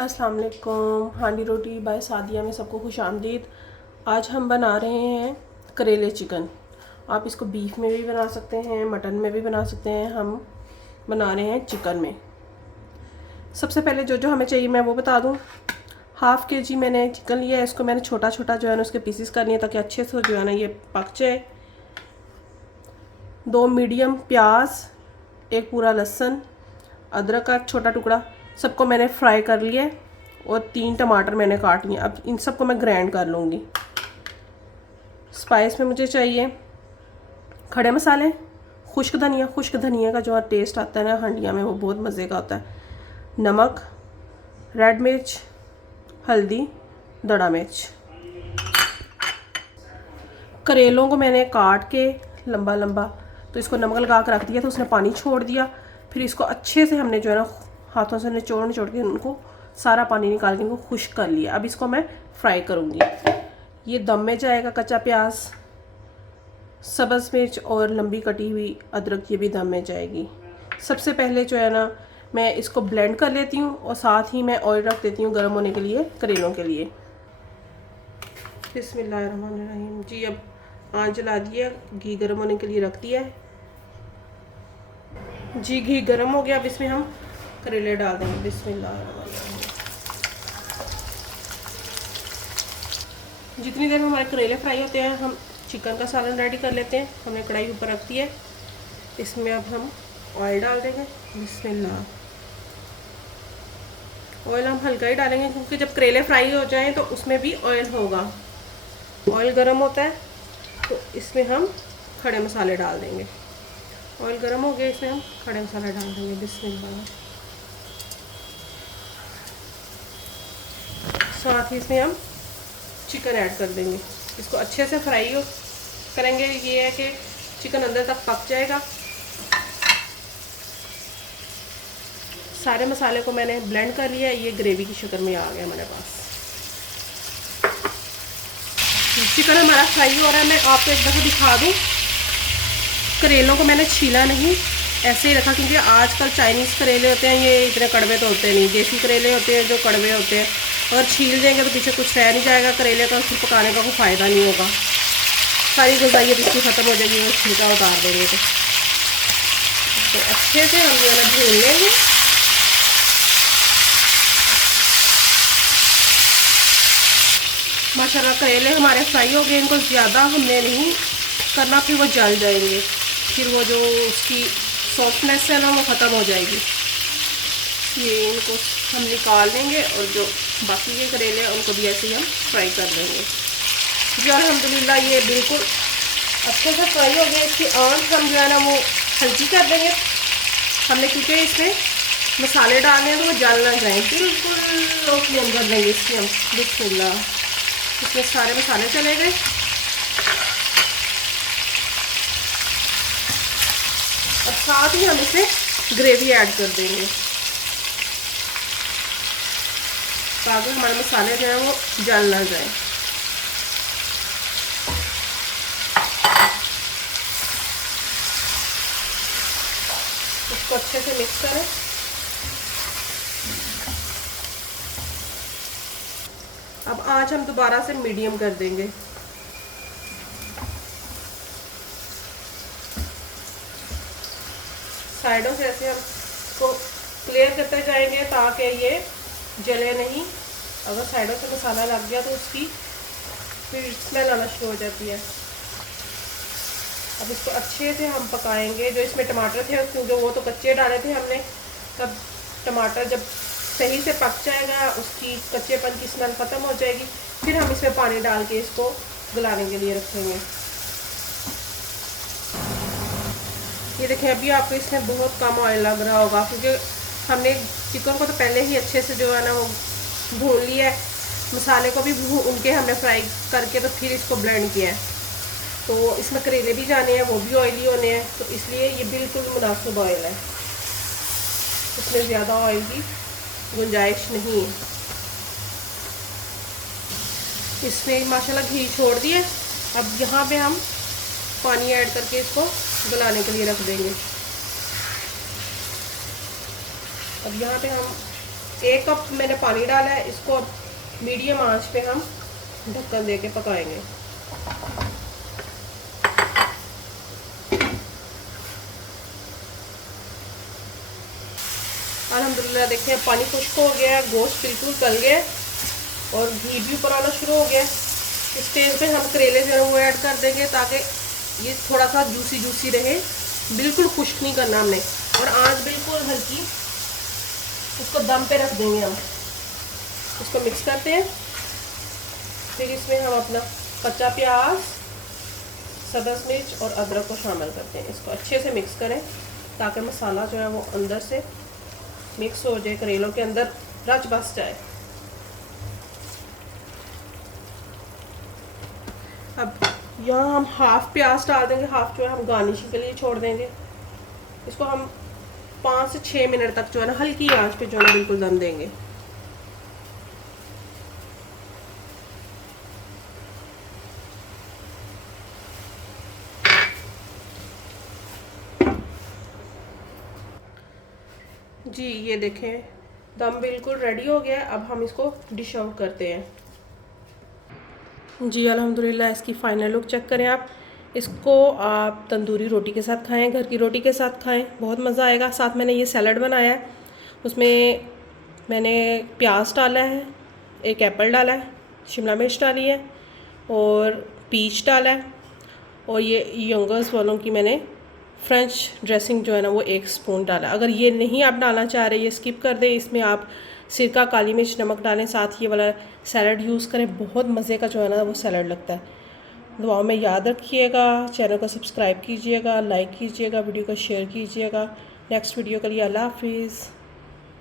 अस्सलाम वालेकुम। हांडी रोटी बाय सादिया में सबको खुश आमदीद। आज हम बना रहे हैं करेले चिकन। आप इसको बीफ में भी बना सकते हैं, मटन में भी बना सकते हैं। हम बना रहे हैं चिकन में। सबसे पहले जो जो हमें चाहिए मैं वो बता दूं। हाफ़ के जी मैंने चिकन लिया है। इसको मैंने छोटा छोटा जो है ना उसके पीसेस करनी है ताकि अच्छे से जो है ना ये पक जाए। 2 मीडियम प्याज, 1 पूरा लहसुन, अदरक का एक छोटा टुकड़ा, सबको मैंने फ्राई कर लिया है। और 3 टमाटर मैंने काट लिए। अब इन सबको मैं ग्राइंड कर लूँगी। स्पाइस में मुझे चाहिए खड़े मसाले, खुश्क धनिया का जो टेस्ट आता है ना हंडिया में वो बहुत मज़े का होता है, नमक, रेड मिर्च, हल्दी, दड़ा मिर्च। करेलों को मैंने काट के लंबा लंबा तो इसको नमक लगा कर रख दिया, तो उसने पानी छोड़ दिया। फिर इसको अच्छे से हमने जो है ना हाथों से निचोड़ के उनको सारा पानी निकाल के इनको खुश्क कर लिया। अब इसको मैं फ्राई करूँगी। ये दम में जाएगा। कच्चा प्याज, सब्ज़ मिर्च और लंबी कटी हुई अदरक, ये भी दम में जाएगी। सबसे पहले जो है ना मैं इसको ब्लेंड कर लेती हूँ और साथ ही मैं ऑयल रख देती हूँ गर्म होने के लिए करेलों के लिए। बिस्मिल्लाहिर्रहमानिर्रहीम जी। अब आँच जला दिया, घी गर्म होने के लिए रख दिया है जी। घी गर्म हो गया। अब इसमें हम करेले डाल देंगे। बिस्मिल्लाहिर्रहमानिर्रहीम। जितनी देर में हमारे करेले फ्राई होते हैं हम चिकन का सालन रेडी कर लेते हैं। हमने कढ़ाई ऊपर रख दी है। इसमें अब हम ऑयल डाल देंगे। बिस्मिल्लाह। ऑयल हम हल्का ही डालेंगे क्योंकि जब करेले फ्राई हो जाएं तो उसमें भी ऑयल होगा। ऑयल गर्म होता है तो इसमें हम खड़े मसाले डाल देंगे। ऑयल गर्म हो गया, इसमें हम खड़े मसाले डाल देंगे। बिस्मिल्लाह। साथ ही इसमें हम चिकन ऐड कर देंगे। इसको अच्छे से फ्राई करेंगे। ये है कि चिकन अंदर तक पक जाएगा। सारे मसाले को मैंने ब्लेंड कर लिया। ये ग्रेवी की शक्ल में आ गया हमारे पास। चिकन हमारा फ्राई हो रहा है। मैं आपको एक दफ़ा दिखा दूँ। करेलों को मैंने छीला नहीं, ऐसे ही रखा क्योंकि आजकल चाइनीज़ करेले होते हैं ये इतने कड़वे तो होते नहीं। देसी करेले होते हैं जो कड़वे होते हैं। अगर छील देंगे तो पीछे कुछ रह नहीं जाएगा करेले का, फिर पकाने का कोई फ़ायदा नहीं होगा। सारी ग़िज़ाइयत इसकी ख़त्म हो जाएगी। वो छिलका उतार देंगे तो अच्छे से हम जो है ना भून लेंगे। माशाल्लाह करेले हमारे फ्राई हो गए। इनको ज़्यादा हमने नहीं करना, फिर वो जल जाएंगे। फिर वो जो उसकी सॉफ्टनेस है ना वो ख़त्म हो जाएगी। ये इनको हम निकाल लेंगे और जो बाकी के करेले हैं उनको भी ऐसे ही हम फ्राई कर लेंगे जी। अल्हम्दुलिल्लाह ये बिल्कुल अच्छे से फ्राई हो गए। इसकी आंच हम जो है ना वो हल्की कर देंगे हमने, क्योंकि इसमें मसाले डालने हैं तो वो जल ना जाए। बिल्कुल लो फ्लेम कर देंगे इसकी हम। बिस्मिल्लाह। इसमें सारे मसाले चले गए। और साथ ही हम इसमें ग्रेवी ऐड कर देंगे ताकि हमारे मसाले जो है वो जल ना जाए। इसको अच्छे से मिक्स करें। अब आँच हम दोबारा से मीडियम कर देंगे। साइडों से ऐसे हम इसको क्लियर करते जाएंगे ताकि ये जले नहीं। अगर साइडों से मसाला लग गया तो उसकी फिर स्मेल आना शुरू हो जाती है। अब इसको अच्छे से हम पकाएंगे। जो इसमें टमाटर थे क्योंकि वो तो कच्चे डाले थे हमने, तब टमाटर जब सही से पक जाएगा उसकी कच्चेपन की स्मेल ख़त्म हो जाएगी। फिर हम इसमें पानी डाल के इसको गलाने के लिए रखेंगे। ये देखें अभी आपको इसमें बहुत कम ऑयल लग रहा होगा क्योंकि हमने चिकन को तो पहले ही अच्छे से जो है ना वो भून लिया है। मसाले को भी भून के हमने फ्राई करके तो फिर इसको ब्लेंड किया है। तो इसमें करेले भी जाने हैं, वो भी ऑयली होने हैं, तो इसलिए ये बिल्कुल मुनासिब ऑयल है। इसमें ज़्यादा ऑयल की गुंजाइश नहीं है। इसमें माशाल्लाह घी छोड़ दिए। अब यहाँ पे हम पानी ऐड करके इसको गलाने के लिए रख देंगे। अब यहाँ पे हम 1 कप मैंने पानी डाला है, इसको अब मीडियम आंच पे हम ढक्कन दे के पकाएंगे। अल्हम्दुलिल्लाह देखिए पानी खुश्क हो गया है, गोश्त बिल्कुल गल गया और घी भी ऊपर आना शुरू हो गया। इस स्टेज पे हम करेले जो है वो ऐड कर देंगे ताकि ये थोड़ा सा जूसी रहे, बिल्कुल खुश्क नहीं करना हमने, और आंच बिल्कुल हल्की, उसको दम पे रख देंगे हम। इसको मिक्स करते हैं, फिर इसमें हम अपना कच्चा प्याज, सब्ज़ मिर्च और अदरक को शामिल करते हैं। इसको अच्छे से मिक्स करें ताकि मसाला जो है वो अंदर से मिक्स हो जाए, करेलों के अंदर रच बस जाए। अब यहाँ हम हाफ प्याज डाल देंगे, हाफ जो है हम गार्निशिंग के लिए छोड़ देंगे। इसको हम 5 से 6 मिनट तक जो है ना हल्की आंच पे जो है ना बिल्कुल दम देंगे। जी ये देखें दम बिल्कुल रेडी हो गया। अब हम इसको डिश आउट करते हैं। जी अल्हम्दुलिल्लाह इसकी फ़ाइनल लुक चेक करें आप। इसको आप तंदूरी रोटी के साथ खाएं, घर की रोटी के साथ खाएं, बहुत मज़ा आएगा। साथ मैंने ये सैलड बनाया है, उसमें मैंने प्याज डाला है, 1 एप्पल डाला है, शिमला मिर्च डाली है और पीच डाला है, और ये यंगर्स वालों की मैंने फ्रेंच ड्रेसिंग जो है ना वो 1 स्पून डाला। अगर ये नहीं आप डालना चाह रहे, ये स्किप कर दें। इसमें आप सिरका, काली मिर्च, नमक डालें, साथ ये वाला सैलड यूज़ करें, बहुत मज़े का जो है ना वो सैलड लगता है। दुआओं में याद रखिएगा, चैनल को सब्सक्राइब कीजिएगा, लाइक कीजिएगा, वीडियो को शेयर कीजिएगा। नेक्स्ट वीडियो के लिए अल्लाह हाफिज़।